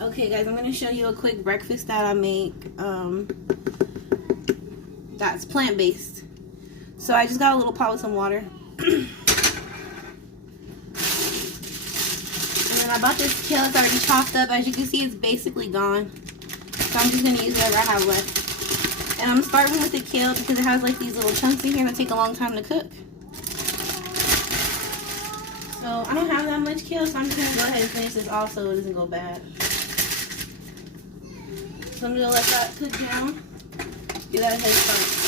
Okay guys, I'm going to show you a quick breakfast that I make that's plant-based. So I just got a little pot with some water. And then I bought this kale that's already chopped up. As you can see, it's basically gone. So I'm just going to use whatever I have left. And I'm starting with the kale because it has like these little chunks in here that take a long time to cook. So I don't have that much kale, so I'm just going to go ahead and finish this off so it doesn't go bad. So I'm going to let that cook down. Get that head start.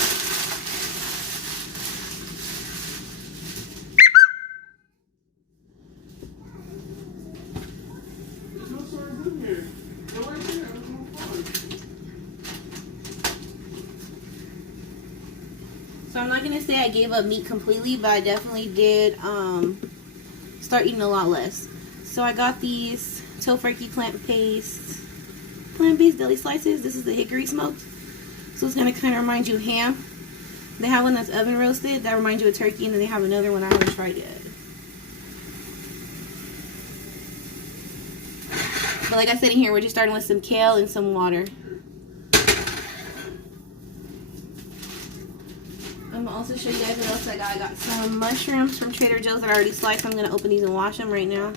So I'm not going to say I gave up meat completely, but I definitely did start eating a lot less. So I got these tofurkey plant-based deli slices. This is the hickory smoked. So it's going to kind of remind you of ham. They have one that's oven roasted that reminds you of turkey, and then they have another one I haven't tried yet. But like I said in here, we're just starting with some kale and some water. I'm going to also show you guys what else I got. I got some mushrooms from Trader Joe's that I already sliced. I'm going to open these and wash them right now.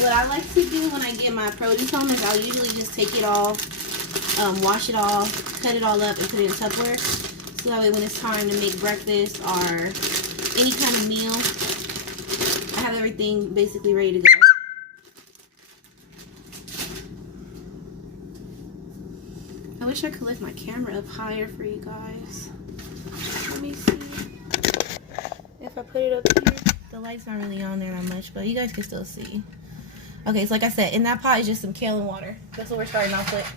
What I like to do when I get my produce home is I'll usually just take it all, wash it all, cut it all up, and put it in Tupperware. So that way when it's time to make breakfast or any kind of meal, I have everything basically ready to go. I wish I could lift my camera up higher for you guys. Let me see. If I put it up here, the light's not really on there that much, but you guys can still see. Okay, so like I said, in that pot is just some kale and water. That's what we're starting off with.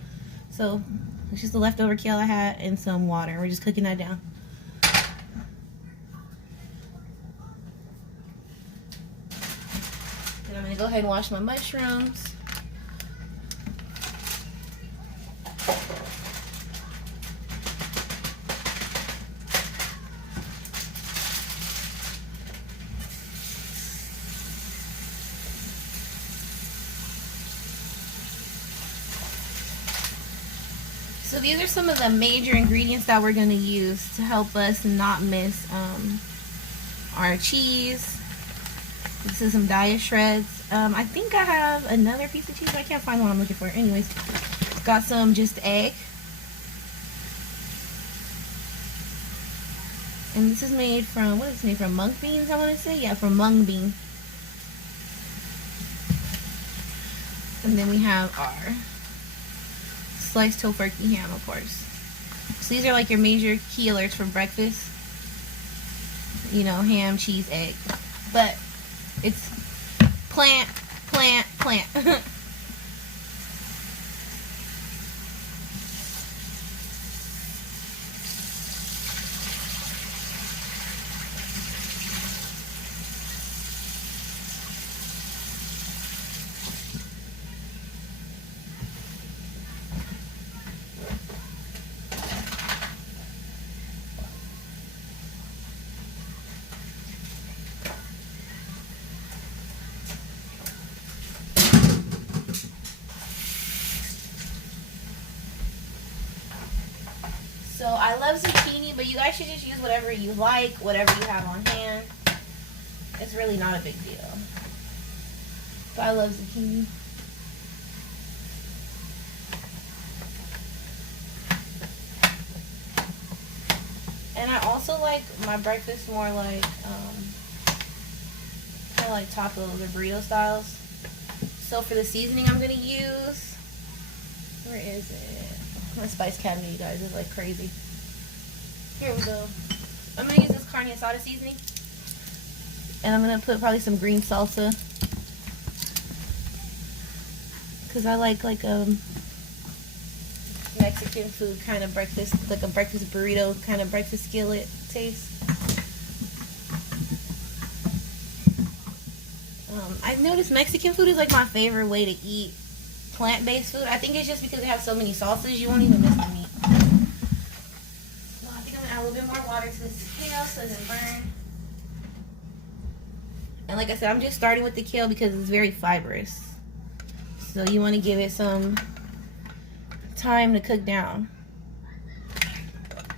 So it's just the leftover kale I had and some water. We're just cooking that down. And I'm going to go ahead and wash my mushrooms. So these are some of the major ingredients that we're going to use to help us not miss our cheese. This is some Daiya shreds. I think I have another piece of cheese, but I can't find the one I'm looking for. Anyways, got some just egg. And this is made from, what is this made from? Mung beans, I want to say? Yeah, from mung bean. And then we have our sliced tofurkey ham, of course. So these are like your major key alerts for breakfast. You know, ham, cheese, egg. But it's plant. So I love zucchini, but you guys should just use whatever you like, whatever you have on hand. It's really not a big deal. But I love zucchini. And I also like my breakfast more like kind of like tacos or burrito styles. So for the seasoning I'm gonna use, where is it? My spice cabinet, you guys, is like crazy. Here we go. I'm gonna use this carne asada seasoning, and I'm gonna put probably some green salsa. because I like Mexican food kind of breakfast, like a breakfast burrito kind of breakfast skillet taste. I've noticed Mexican food is like my favorite way to eat plant-based food. I think it's just because they have so many sauces, you won't even miss the meat. So I think I'm gonna add a little bit more water to this kale so it doesn't burn. And like I said, I'm just starting with the kale because it's very fibrous. So you want to give it some time to cook down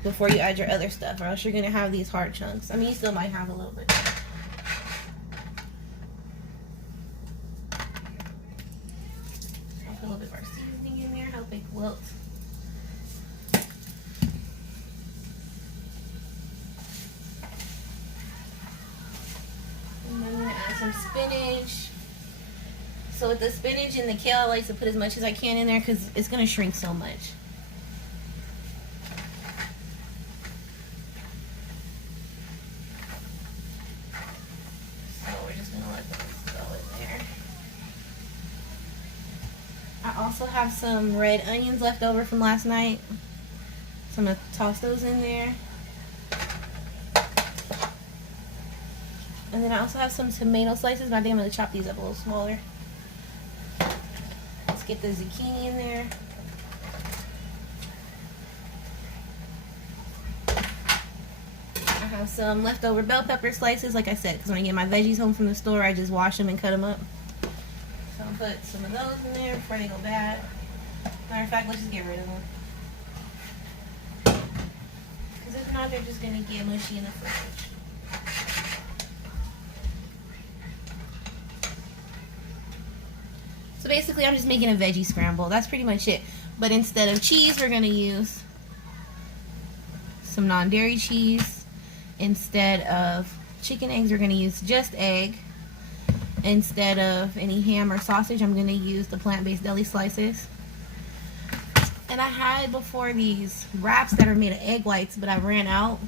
before you add your other stuff, or else you're gonna have these hard chunks. I mean, you still might have a little bit. I'll put a little bit more seasoning in there, help it wilt. And then I'm gonna add some spinach. So with the spinach and the kale, I like to put as much as I can in there because it's gonna shrink so much. I also have some red onions left over from last night, so I'm going to toss those in there. And then I also have some tomato slices, but I think I'm going to chop these up a little smaller. Let's get the zucchini in there. I have some leftover bell pepper slices, like I said, because when I get my veggies home from the store, I just wash them and cut them up. So I'll put some of those in there before they go bad. Matter of fact, let's just get rid of them. Because if not, they're just going to get mushy in the fridge. So basically, I'm just making a veggie scramble. That's pretty much it. But instead of cheese, we're going to use some non-dairy cheese. Instead of chicken eggs, we're going to use just egg. Instead of any ham or sausage, I'm going to use the plant-based deli slices. And I had before these wraps that are made of egg whites, but I ran out.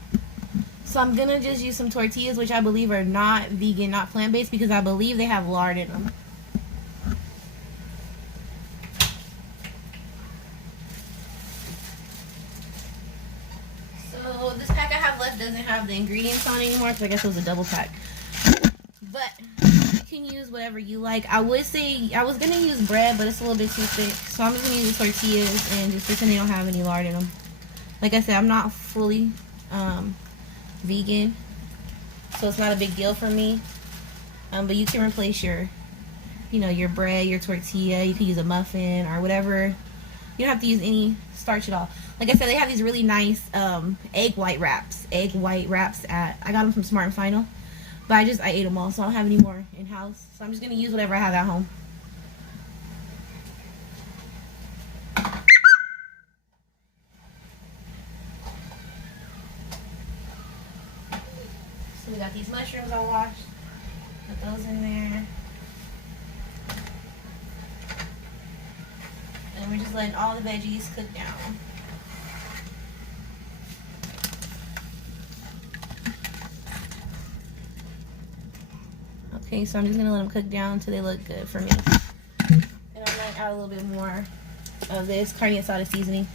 So I'm going to just use some tortillas, which I believe are not vegan, not plant-based, because I believe they have lard in them. So this pack I have left doesn't have the ingredients on anymore, because I guess it was a double pack. But you can use whatever you like. I would say I was gonna use bread, but it's a little bit too thick, so I'm just gonna use the tortillas and just pretend they don't have any lard in them. Like I said, I'm not fully vegan, so it's not a big deal for me. But you can replace your, your bread, your tortilla. You can use a muffin or whatever. You don't have to use any starch at all. Like I said, they have these really nice egg white wraps. I got them from Smart and Final. But I ate them all, so I don't have any more in-house. So I'm just going to use whatever I have at home. So we got these mushrooms I washed. Put those in there. And we're just letting all the veggies cook down. Okay, so I'm just going to let them cook down until they look good for me. And I'm going to add a little bit more of this carne asada seasoning.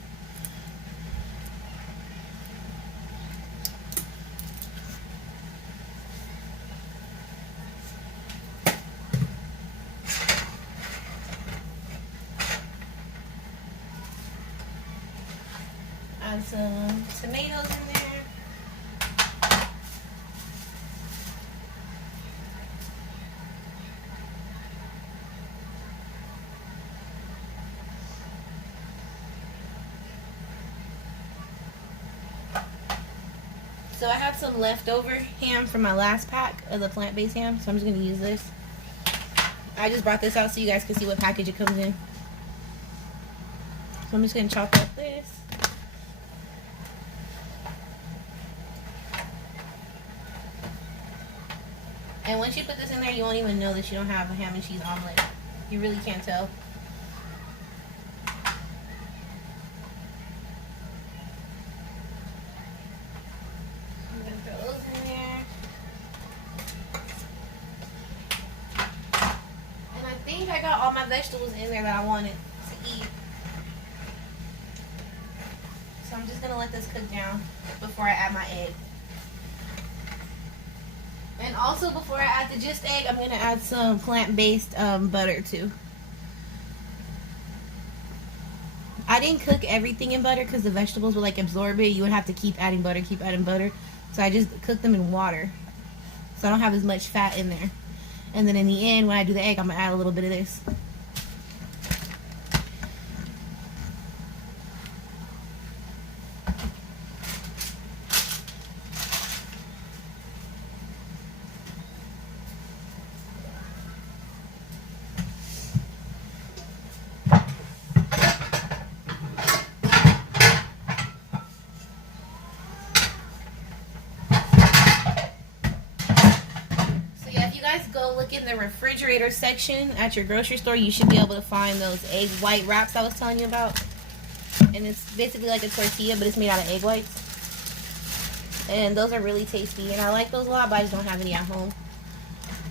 Add some tomatoes in there. So I have some leftover ham from my last pack of the plant-based ham, so I'm just going to use this. I just brought this out so you guys can see what package it comes in. So I'm just going to chop up this. And once you put this in there, you won't even know that you don't have a ham and cheese omelet. You really can't tell. I got all my vegetables in there that I wanted to eat. So I'm just going to let this cook down before I add my egg. And also before I add the just egg, I'm going to add some plant-based butter too. I didn't cook everything in butter because the vegetables would like absorb it. You would have to keep adding butter. So I just cooked them in water. So I don't have as much fat in there. And then in the end, when I do the egg, I'm going to add a little bit of this. Go look in the refrigerator section at your grocery store. You should be able to find those egg white wraps I was telling you about. And it's basically like a tortilla, but it's made out of egg whites. And those are really tasty. And I like those a lot, but I just don't have any at home.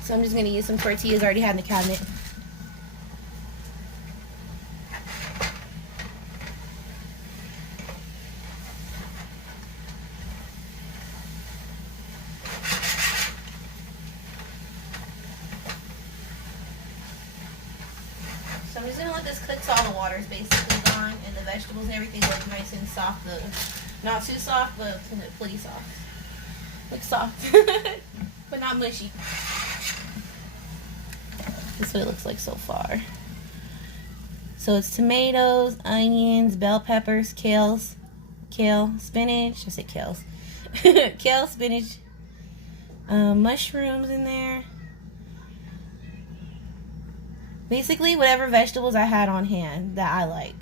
So I'm just going to use some tortillas I already had in the cabinet. So I'm just going to let this cook till all the water is basically gone and the vegetables and everything look nice and soft. Not too soft, but pretty soft. Looks soft, but not mushy. This is what it looks like so far. So it's tomatoes, onions, bell peppers, kale, spinach. I said kales. Kale, spinach, mushrooms in there. Basically, whatever vegetables I had on hand that I like.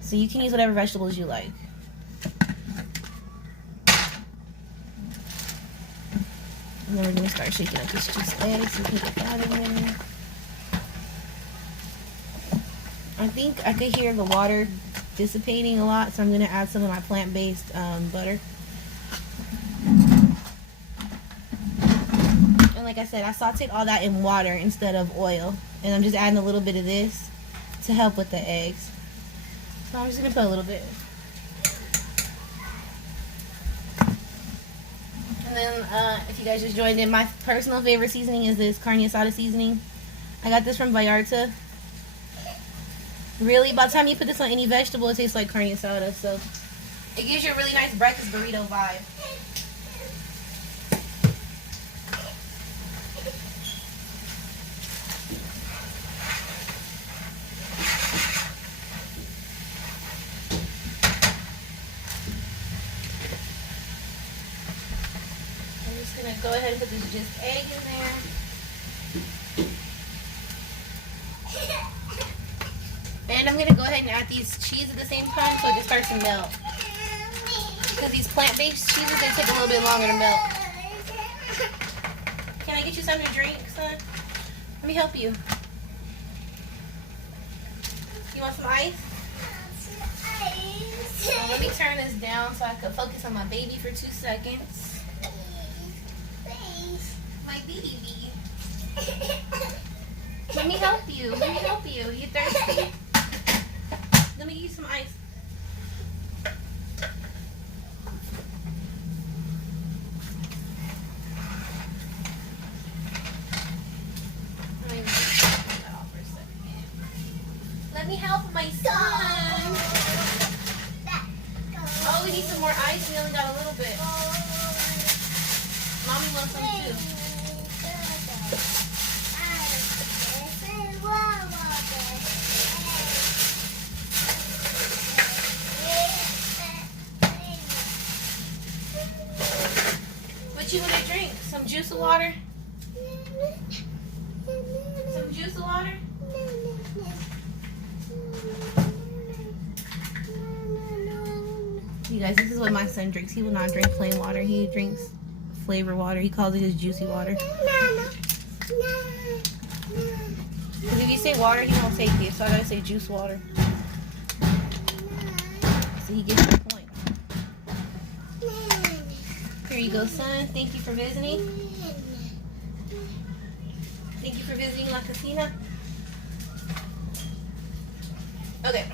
So you can use whatever vegetables you like. And then we're going to start shaking up this juice egg so we can get that in there. I think I could hear the water dissipating a lot, so I'm going to add some of my plant-based butter. Like I said, I sauteed all that in water instead of oil. And I'm just adding a little bit of this to help with the eggs. So I'm just going to put a little bit. And then, if you guys just joined in, my personal favorite seasoning is this carne asada seasoning. I got this from Vallarta. Really, by the time you put this on any vegetable, it tastes like carne asada. So it gives you a really nice breakfast burrito vibe. Gonna go ahead and put this just egg in there. And I'm gonna go ahead and add these cheese at the same time so it just starts to melt. Because these plant-based cheeses, they take a little bit longer to melt. Can I get you something to drink, son? Let me help you. You want some ice? Now, let me turn this down so I can focus on my baby for 2 seconds. My baby. Let me help you. Let me help you. You thirsty? Let me use some ice. Let me help my son. Oh, we need some more ice. We only got a little bit. Mommy wants some too. What you want to drink? Some juice of water? Some juice of water? You guys, this is what my son drinks. He will not drink plain water. He drinks flavor water. He calls it his juicy water. Because if you say water, he won't take it. So I gotta say juice water. So he gets the point. Here you go, son. Thank you for visiting. Thank you for visiting La Cocina. Okay.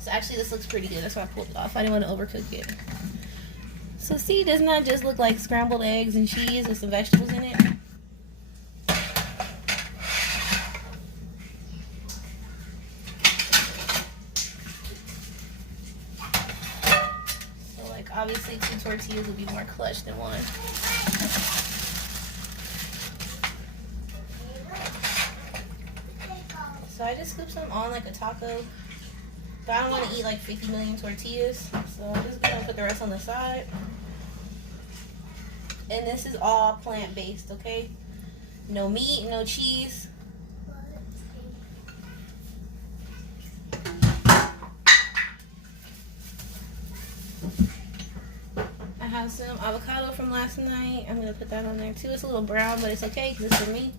So actually this looks pretty good. That's why I pulled it off. I didn't want to overcook it. So see, doesn't that just look like scrambled eggs and cheese with some vegetables in it? So like obviously 2 tortillas would be more clutch than 1. So I just scooped some on like a taco. But I don't want to eat like 50 million tortillas. So I'm just going to put the rest on the side. And this is all plant-based, okay? No meat, no cheese. I have some avocado from last night. I'm going to put that on there too. It's a little brown, but it's okay because it's for me.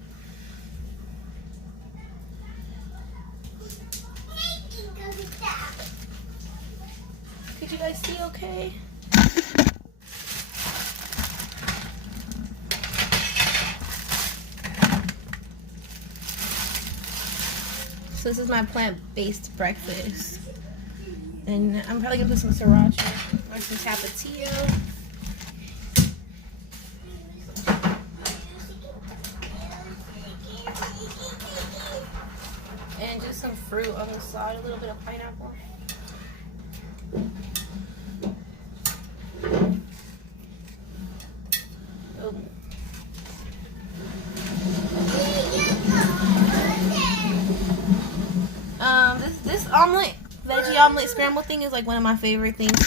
Could you guys see okay? So this is my plant-based breakfast. And I'm probably gonna put some sriracha or some tapatio. And just some fruit on the side, a little bit of pineapple. Oh. This omelet, veggie omelet scramble thing is like one of my favorite things.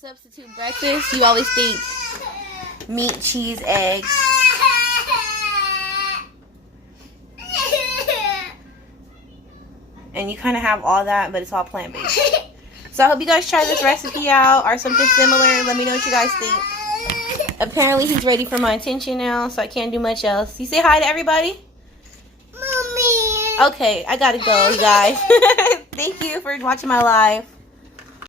Substitute breakfast, you always think meat, cheese, eggs. And you kind of have all that, but it's all plant-based. So I hope you guys try this recipe out or something similar. Let me know what you guys think. Apparently he's ready for my attention now, so I can't do much else. You say hi to everybody? Mommy. Okay, I gotta go, you guys. Thank you for watching my live.